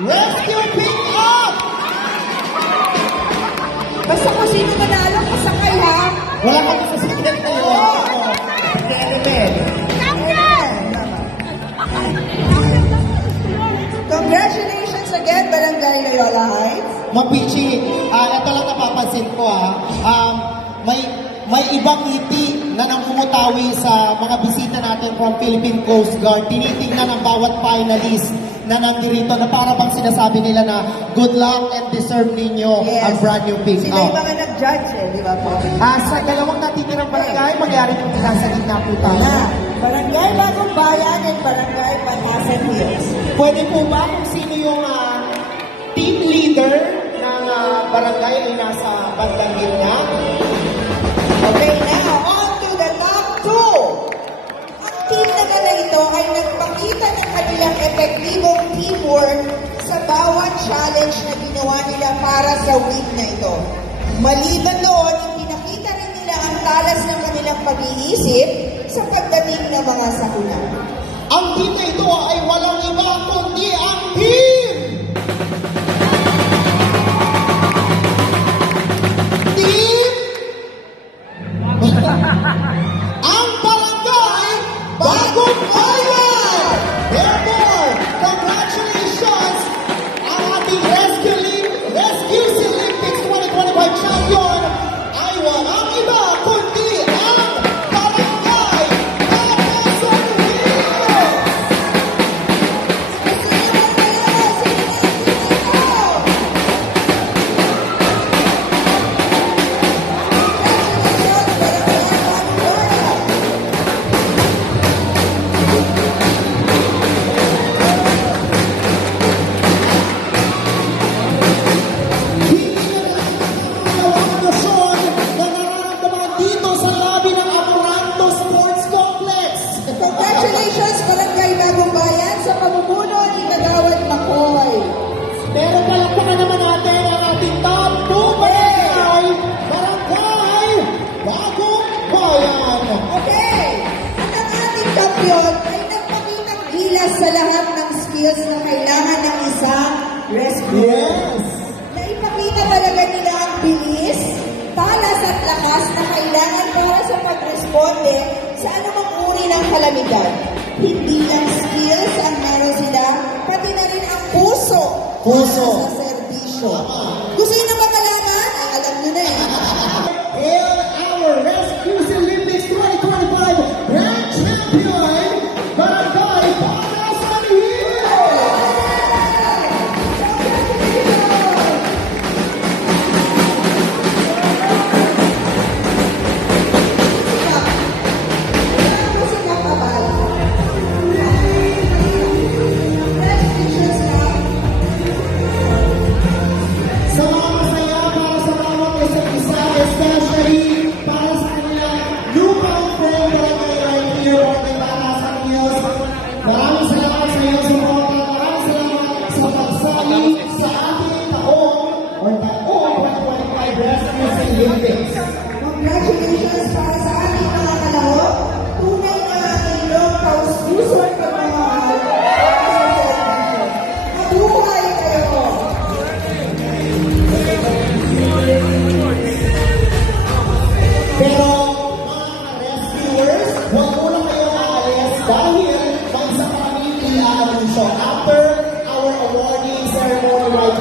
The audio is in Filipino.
Rescue pick-up! Basta kung sino manalo, kasakay ha. Wala kami sa secret na yun. Element. Congratulations again, Barangay Loyola Heights. Mapichi, ito lang napapansin ko may ibang ngiti na nang kumutawi sa mga bisita natin from Philippine Coast Guard. Tinitingnan ng bawat finalist na nandito na para bang sinasabi nila na good luck and deserve ninyo ang brand new pick Sila yung up. mga nag-judge di ba po? Sa dalawang natitirang barangay, magyari yung nasa gitna po tayo. Barangay Bagong Bayan and Barangay Batasan Hills. Pwede po ba kung sino yung team leader ng barangay ay nasa bandang gitna? Okay, now, on to the top two. Ang team naman na ito ay nagpakita ng kanilang epektibong teamwork sa bawat challenge na ginawa nila para sa week na ito. Maliban doon, ipinakita rin nila ang talas ng kanilang pag-iisip sa pagdating ng mga sakuna. Ang team na ito ay walang iba kundi ang team! Ang Barangay Bagong Bayan! Therefore, congratulations ang ating Rescue Olympics 2025 champion ay walang iba kundi ang Barangay Batasan Hills! Congratulations, Barangay Bagong Bayan, sa pamumuno ni Kagawad Makoy. Pero palakpakan naman natin ang ating top 2 barangay, Barangay Bagong Bayan. Okay, at ang ating kampiyon ay nagpakitang gilas sa lahat ng skills na kailangan ng isang rescue. Yes! Naipakita talaga nila ang bilis, talas at lakas na kailangan para sa pag-responde sa anumang uri ng kalamidad. Hindi lang skills ang meron sila, pati na rin ang puso. Puso. Para sa serbisyo. Gusto nyo na ba malaman? Ay, alam nyo na eh. In our Rescue Olympics 2025 Grand Champion, Barangay Batasan Hills! Sa mga masaya para sa bawat isa't isa, especially para sa kanilang newfound friend barangay right here, Barangay Batasan Hills. Maraming salamat sa iyo support at maraming salamat sa pagsali sa ating taong 2025 Rescue Olympics. Congratulations para sa ating mga kalahok. Tunay na inyong kaus-puso't pagmamahal. Mabuhay kayo! Pero mga rescuers, huwag muna kayo aalis dahil may isa pa kami i-announce. After our awarding ceremony right